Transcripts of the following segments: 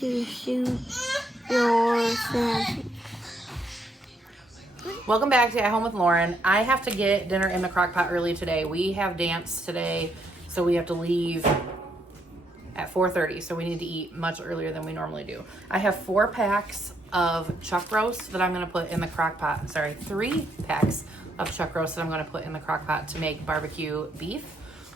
to shoot your fancy. Welcome back to At Home with Lauren. I have to get dinner in the crock pot early today. We have dance today, so we have to leave at 4:30, so we need to eat much earlier than we normally do. I have 4 packs of chuck roast that I'm going to put in the crock pot. Sorry, 3 packs of chuck roast that I'm going to put in the crock pot to make barbecue beef.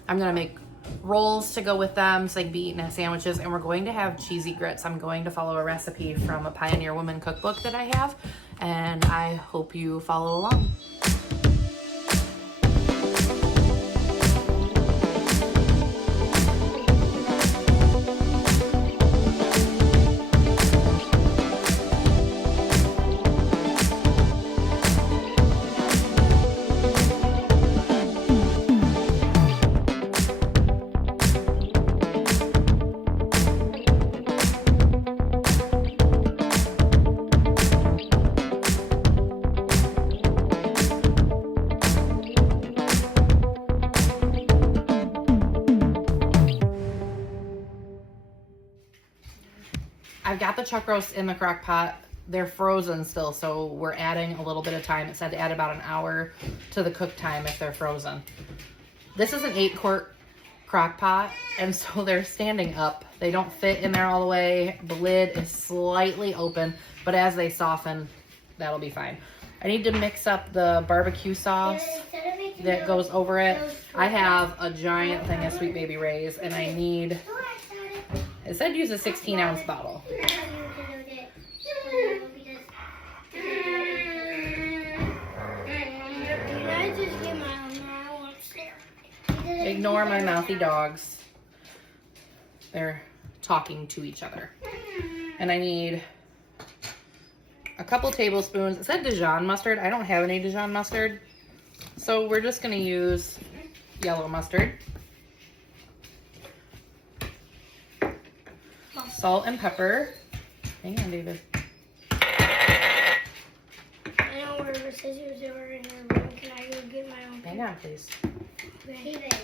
I'm going to make rolls to go with them so they can be eaten as sandwiches, and we're going to have cheesy grits. I'm going to follow a recipe from a Pioneer Woman cookbook that I have, and I hope you follow along. I've got the chuck roast in the crock pot. They're frozen still, so we're adding a little bit of time. It said to add about an hour to the cook time if they're frozen. This is an 8-quart crock pot, and so they're standing up. They don't fit in there all the way. The lid is slightly open, but as they soften, that'll be fine. I need to mix up the barbecue sauce that goes over it. I have a giant thing of Sweet Baby Ray's, and I need... It said use a 16-ounce bottle. Ignore my mouthy dogs. They're talking to each other. And I need a couple tablespoons. It said Dijon mustard. I don't have any Dijon mustard. So we're just going to use yellow mustard. Salt and pepper. Hang on, David. I know where the scissors are in your room. Can I go get my own? Hang on, please. David,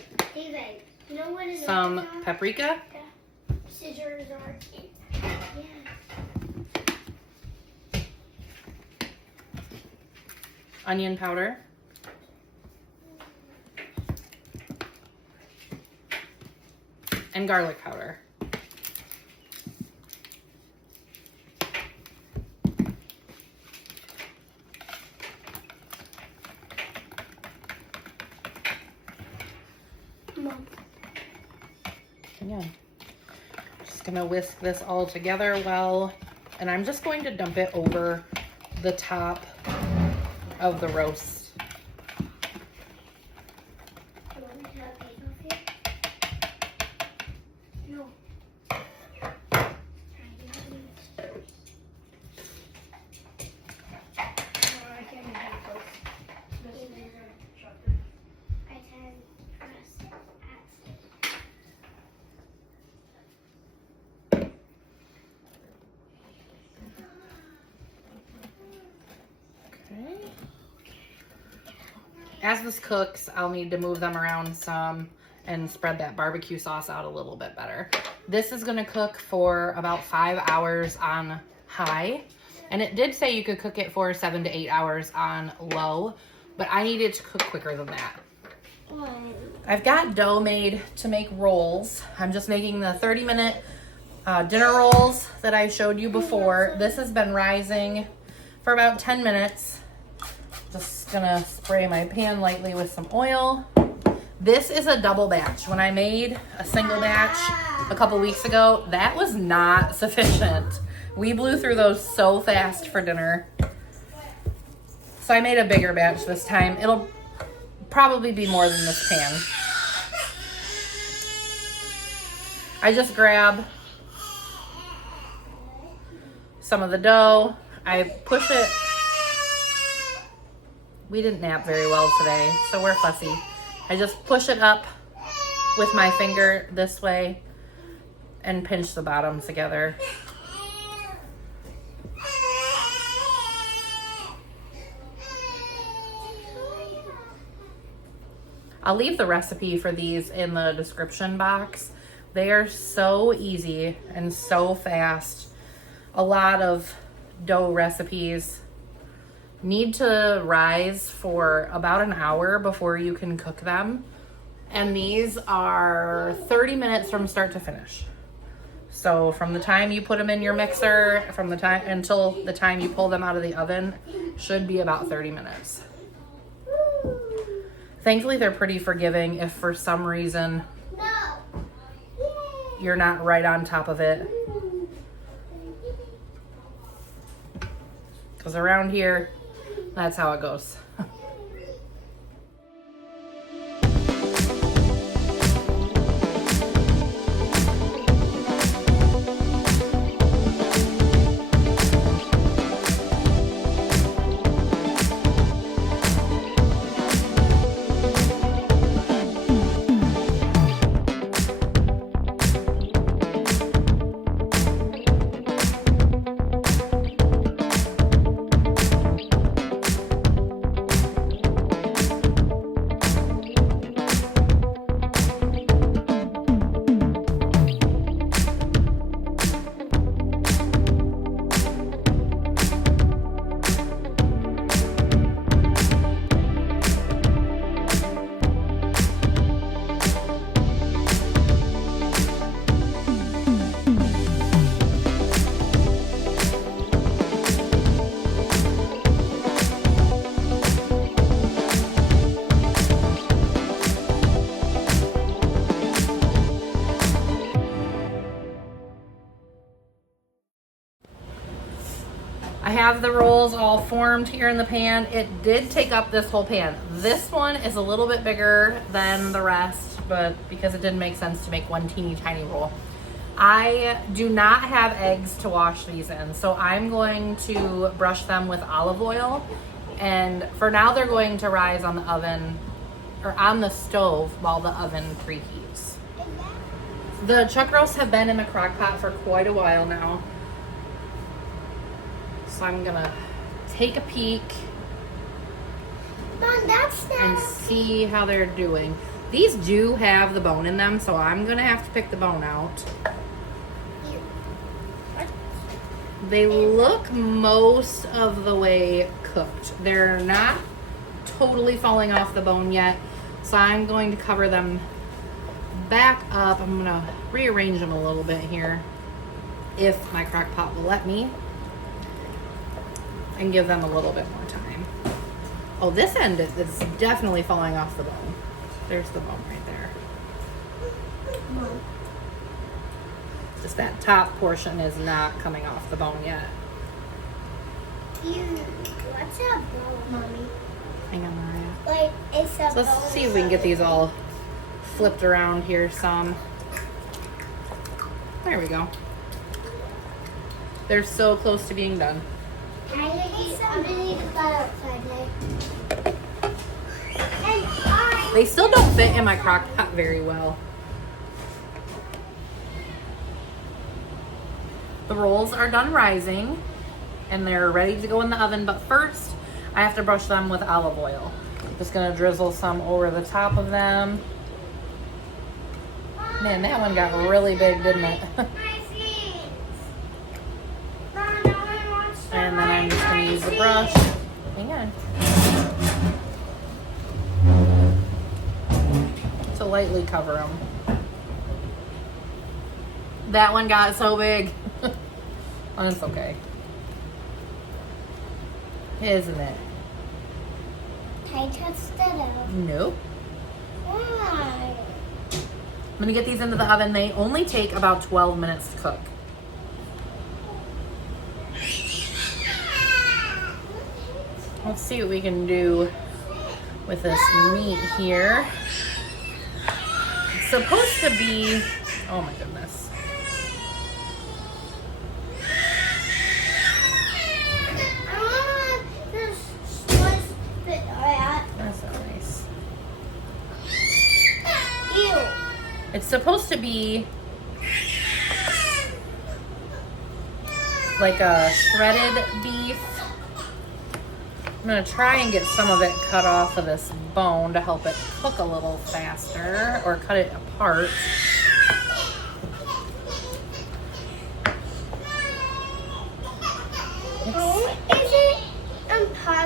you know what is Some paprika. Scissors are in. Yeah. Onion powder. And garlic powder. Again, just gonna whisk this all together well, and I'm just going to dump it over the top of the roast. As this cooks, I'll need to move them around some and spread that barbecue sauce out a little bit better. This is gonna cook for about 5 hours on high. And it did say you could cook it for 7 to 8 hours on low, but I needed to cook quicker than that. I've got dough made to make rolls. I'm just making the 30-minute dinner rolls that I showed you before. This has been rising for about 10 minutes. Just gonna spray my pan lightly with some oil. This is a double batch. When I made a single batch a couple weeks ago, that was not sufficient. We blew through those so fast for dinner. So I made a bigger batch this time. It'll probably be more than this pan. I just grab some of the dough. I push it. We didn't nap very well today, so we're fussy. I just push it up with my finger this way and pinch the bottom together. I'll leave the recipe for these in the description box, They are so easy and so fast. A lot of dough recipes need to rise for about an hour before you can cook them. And these are 30 minutes from start to finish. So from the time you put them in your mixer, from the time until the time you pull them out of the oven, should be about 30 minutes. Thankfully, they're pretty forgiving if for some reason you're not right on top of it. Because around here, that's how it goes. I have the rolls all formed here in the pan. It did take up this whole pan. This one is a little bit bigger than the rest, but because it didn't make sense to make one teeny tiny roll. I do not have eggs to wash these in, so I'm going to brush them with olive oil. And for now, they're going to rise on the oven or on the stove while the oven preheats. The chuck roasts have been in the crock pot for quite a while now. So I'm gonna take a peek and see how they're doing. These do have the bone in them, so I'm gonna have to pick the bone out. They look most of the way cooked. They're not totally falling off the bone yet, so I'm going to cover them back up. I'm gonna rearrange them a little bit here if my crock pot will let me, and give them a little bit more time. Oh, this end is definitely falling off the bone. There's the bone right there. Just that top portion is not coming off the bone yet. What's a bone, Mommy? Hang on, Mariah. Like, it's a So let's see if we can get these all flipped around here some. There we go. They're so close to being done. I'm gonna need to go outside, They still don't fit in my crock pot very well. The rolls are done rising and they're ready to go in the oven, but first I have to brush them with olive oil. I'm just gonna drizzle some over the top of them. Man, that one got really big, didn't it? And then I'm just gonna use the brush. Hang on. To lightly cover them. That one got so big. Oh, it's okay. Isn't it? Can I touch that out? Nope. Why? I'm gonna get these into the oven. They only take about 12 minutes to cook. Let's see what we can do with this meat here. It's supposed to be, oh my goodness. That's so nice. Ew. It's supposed to be like a shredded beef. I'm gonna try and get some of it cut off of this bone to help it cook a little faster, or cut it apart.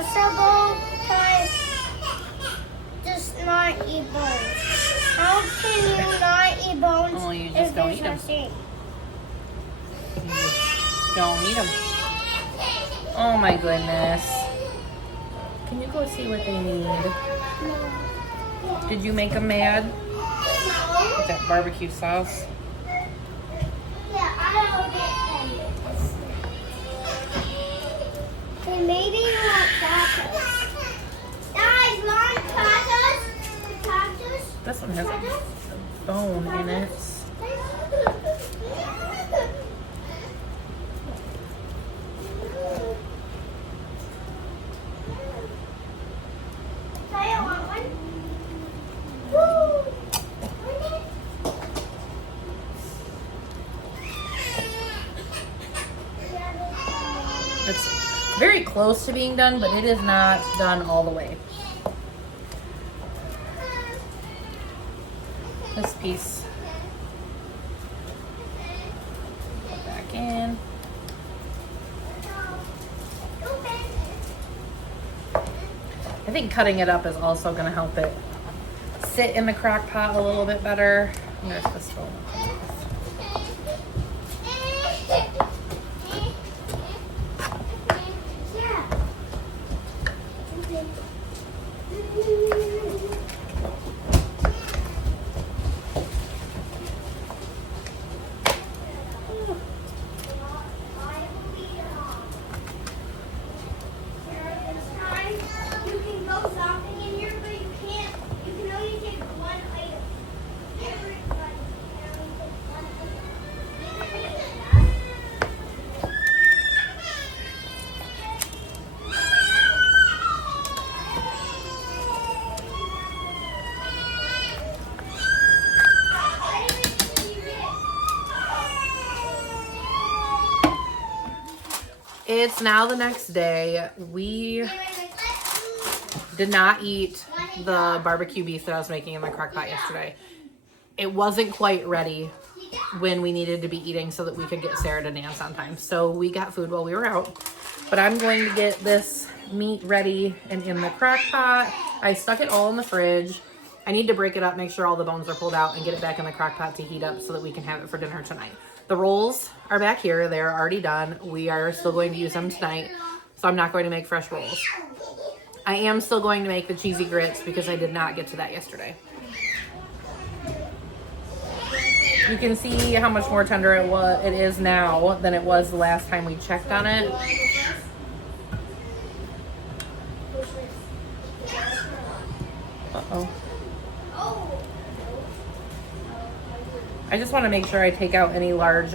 vegetable type just not eat bones? How can you not eat bones Oh, you just if don't there's eat no 'em. steak? You just don't eat them. Oh my goodness. Can you go see what they need? Did you make them mad with that barbecue sauce? Yeah, I'll get them. They maybe want tacos. Guys, want tacos? Tacos? This one has a bone in it. I want one. Woo! It's very close to being done, but it is not done all the way. This piece. Put back in. I think cutting it up is also going to help it sit in the crock pot a little bit better. There's this bone. You can go shopping in here, but you can't. You can only take one item. Everybody can only take one item. It's now the next day. We did not eat the barbecue beef that I was making in my crock pot yesterday. It wasn't quite ready when we needed to be eating so that we could get Sarah to dance on time. So we got food while we were out. But I'm going to get this meat ready and in the crock pot. I stuck it all in the fridge. I need to break it up, make sure all the bones are pulled out, and get it back in the crock pot to heat up so that we can have it for dinner tonight. The rolls are back here. They're already done. We are still going to use them tonight, so I'm not going to make fresh rolls. I am still going to make the cheesy grits because I did not get to that yesterday. You can see how much more tender it is now than it was the last time we checked on it. Uh-oh. I just want to make sure I take out any large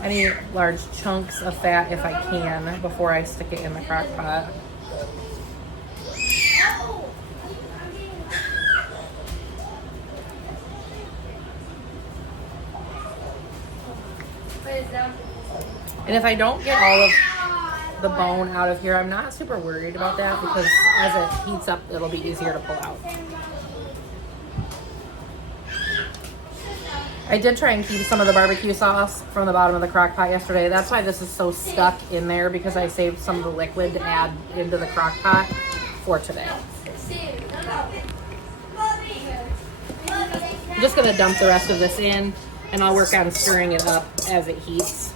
any large chunks of fat if I can before I stick it in the crock pot. And if I don't get all of the bone out of here, I'm not super worried about that because as it heats up, it'll be easier to pull out. I did try and keep some of the barbecue sauce from the bottom of the crock pot yesterday. That's why this is so stuck in there, because I saved some of the liquid to add into the crock pot for today. I'm just going to dump the rest of this in, and I'll work on stirring it up as it heats.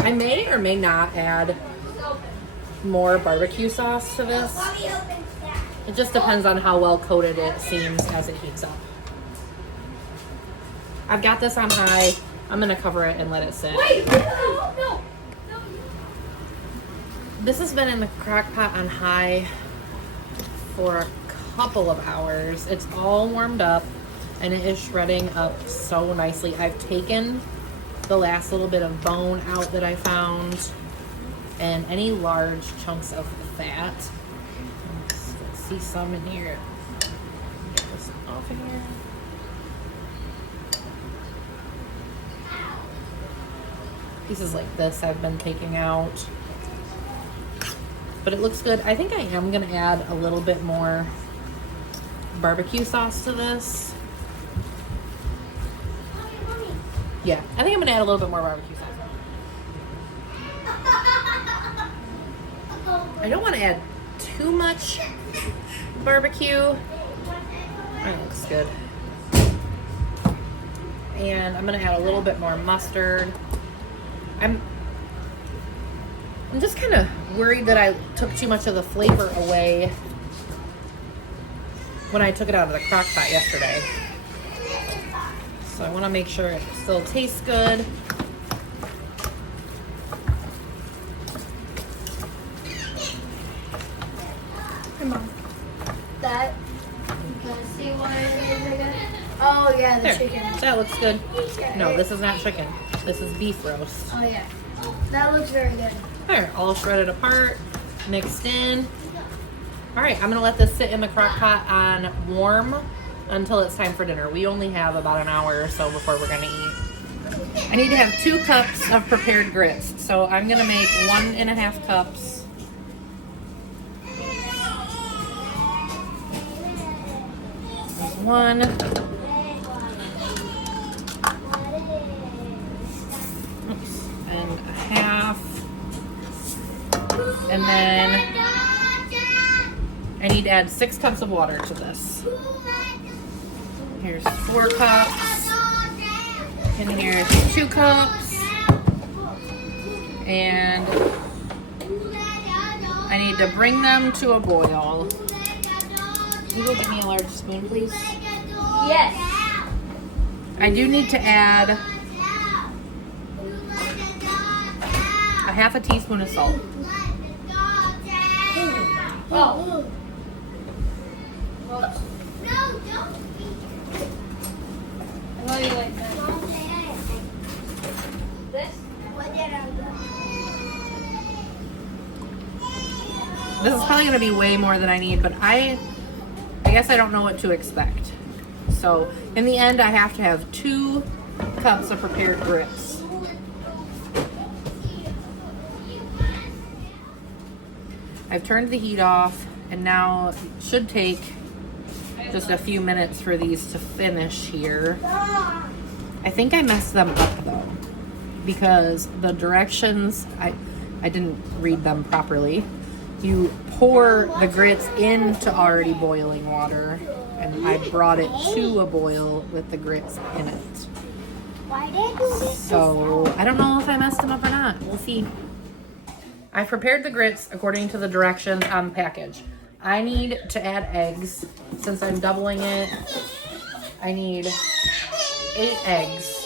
I may or may not add more barbecue sauce to this. It just depends on how well coated it seems as it heats up. I've got this on high. I'm going to cover it and let it sit. Wait, no. This has been in the crock pot on high for a couple of hours. It's all warmed up and it is shredding up so nicely. I've taken the last little bit of bone out that I found and any large chunks of the fat. Let's see some in here. Get this off of here. Pieces like this I've been taking out, but it looks good. I think I am going to add a little bit more barbecue sauce to this. Yeah, I think I'm going to add a little bit more barbecue sauce. I don't want to add too much barbecue. That looks good. And I'm going to add a little bit more mustard. I'm just kind of worried that I took too much of the flavor away when I took it out of the crock pot yesterday. So I want to make sure it still tastes good. Come on. That. Let's see what it is again. Oh, yeah, the There. chicken. That looks good. No, this is not chicken. This is beef roast. Oh, yeah. That looks very good. There, all shredded apart, mixed in. All right, I'm gonna let this sit in the crock pot on warm until it's time for dinner. We only have about an hour or so before we're gonna eat. I need to have 2 cups of prepared grits. So I'm gonna make 1.5 cups. There's 1. Oops, and a half. And then I need to add 6 cups of water to this. Here's 4 cups. And here's 2 cups. And I need to bring them to a boil. Can you go get me a large spoon, please? Yes. I do need to add a half a teaspoon of salt. Oh. How do you like that? This? This is probably going to be way more than I need, but I guess I don't know what to expect. So in the end, I have to have 2 cups of prepared grits. I've turned the heat off, and now it should take just a few minutes for these to finish here. I think I messed them up though, because the directions, I didn't read them properly. You pour the grits into already boiling water, and I brought it to a boil with the grits in it. Why did you do this? So I don't know if I messed them up or not. We'll see. I've prepared the grits according to the directions on the package. I need to add eggs. Since I'm doubling it, I need 8 eggs.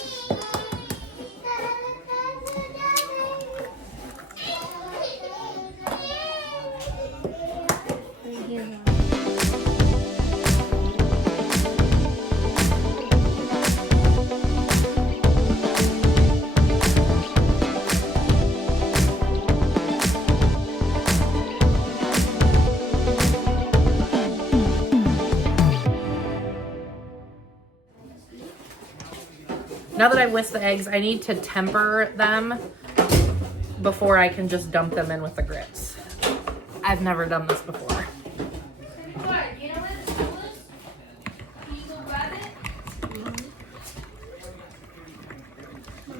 Now that I've whisked the eggs, I need to temper them before I can just dump them in with the grits. I've never done this before.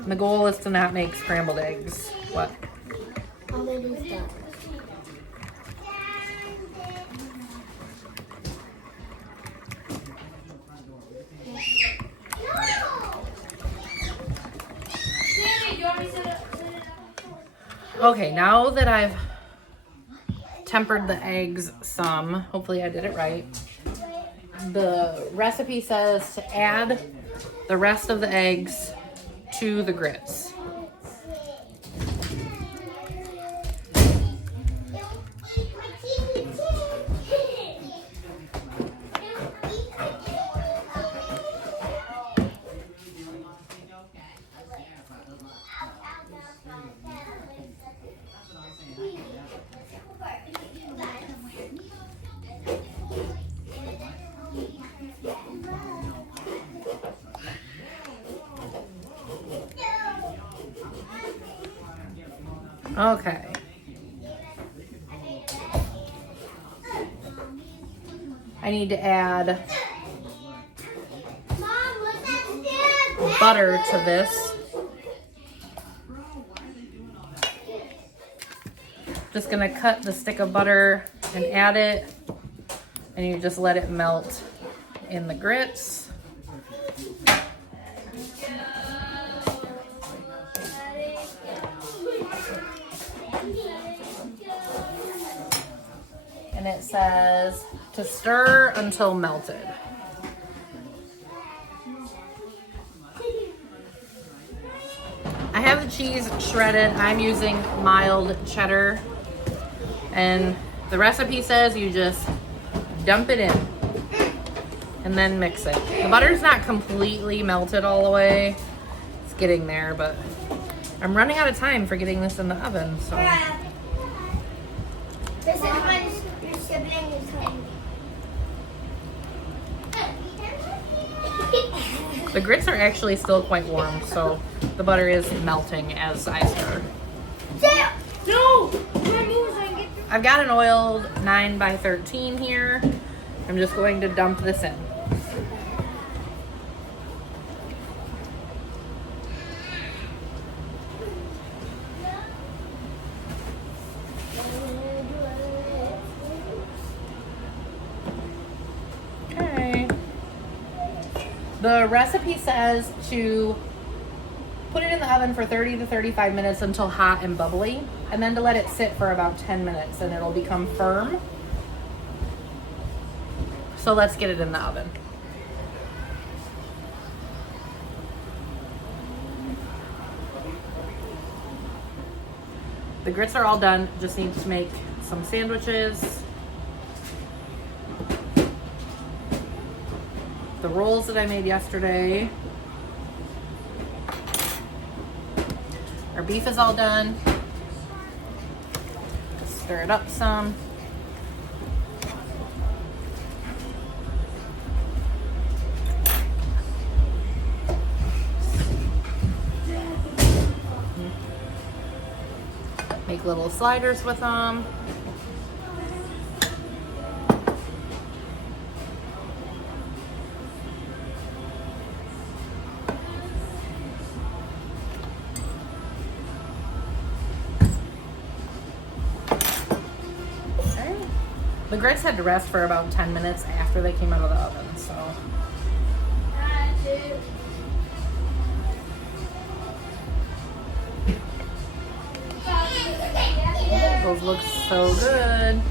The goal is to not make scrambled eggs. What? How many is that? Okay, now that I've tempered the eggs some, hopefully I did it right. The recipe says to add the rest of the eggs to the grits. Okay. I need to add butter to this. Just gonna cut the stick of butter and add it, and you just let it melt in the grits. And it says to stir until melted. I have the cheese shredded. I'm using mild cheddar. And the recipe says you just dump it in and then mix it. The butter's not completely melted all the way. It's getting there, but I'm running out of time for getting this in the oven, so. This is when your sibling is hungry. The grits are actually still quite warm, so the butter is melting as I stir. No! I've got an oiled 9x13 here. I'm just going to dump this in. Okay. The recipe says to put it in the oven for 30 to 35 minutes until hot and bubbly, and then to let it sit for about 10 minutes and it'll become firm. So let's get it in the oven. The grits are all done, just need to make some sandwiches. The rolls that I made yesterday. Our beef is all done. Just stir it up some. Make little sliders with them. The grits had to rest for about 10 minutes after they came out of the oven, so. Those look so good.